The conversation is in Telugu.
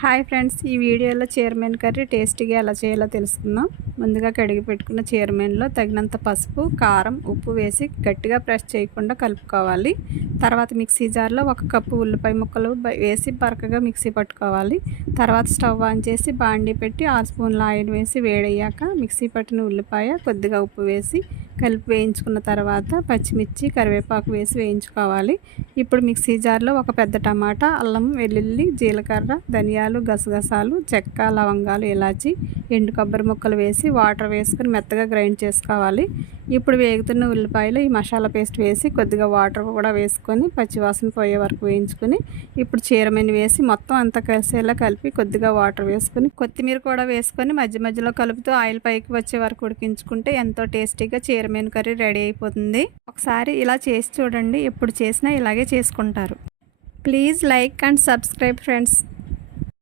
హాయ్ ఫ్రెండ్స్, ఈ వీడియోలో చీరమేన్ కర్రీ టేస్టీగా ఎలా చేయాలో తెలుసుకుందాం. ముందుగా కడిగి పెట్టుకున్న చీరమేన్లో తగినంత పసుపు, కారం, ఉప్పు వేసి గట్టిగా ప్రెస్ చేయకుండా కలుపుకోవాలి. తర్వాత మిక్సీ జార్లో 1 కప్పు ఉల్లిపాయ ముక్కలు వేసి బరకగా మిక్సీ పట్టుకోవాలి. తర్వాత స్టవ్ ఆన్ చేసి బాండీ పెట్టి 6 స్పూన్ల ఆయిల్ వేసి వేడయ్యాక మిక్సీ పట్టిన ఉల్లిపాయ, కొద్దిగా ఉప్పు వేసి కలిపి వేయించుకున్న తర్వాత పచ్చిమిర్చి, కరివేపాకు వేసి వేయించుకోవాలి. ఇప్పుడు మిక్సీ జార్లో 1 పెద్ద టమాటా, అల్లం, వెల్లుల్లి, జీలకర్ర, ధనియాలు, గసగసాలు, చెక్క, లవంగాలు, ఇలాచి, ఎండు కొబ్బరి ముక్కలు వేసి వాటర్ వేసుకొని మెత్తగా గ్రైండ్ చేసుకోవాలి. ఇప్పుడు వేగుతున్న ఉల్లిపాయలు ఈ మసాలా పేస్ట్ వేసి కొద్దిగా వాటర్ కూడా వేసుకొని పచ్చివాసన పోయే వరకు వేయించుకొని ఇప్పుడు చీరమేన్ వేసి మొత్తం అంతా కలిసేలా కలిపి కొద్దిగా వాటర్ వేసుకొని కొత్తిమీర కూడా వేసుకొని మధ్య మధ్యలో కలుపుతూ ఆయిల్ పైకి వచ్చే వరకు ఉడికించుకుంటే ఎంతో టేస్టీగా చీరమేన్ కర్రీ రెడీ అయిపోతుంది. ఒకసారి ఇలా చేసి చూడండి, ఎప్పుడు చేసినా ఇలాగే చేసుకుంటారు. Please like and subscribe friends.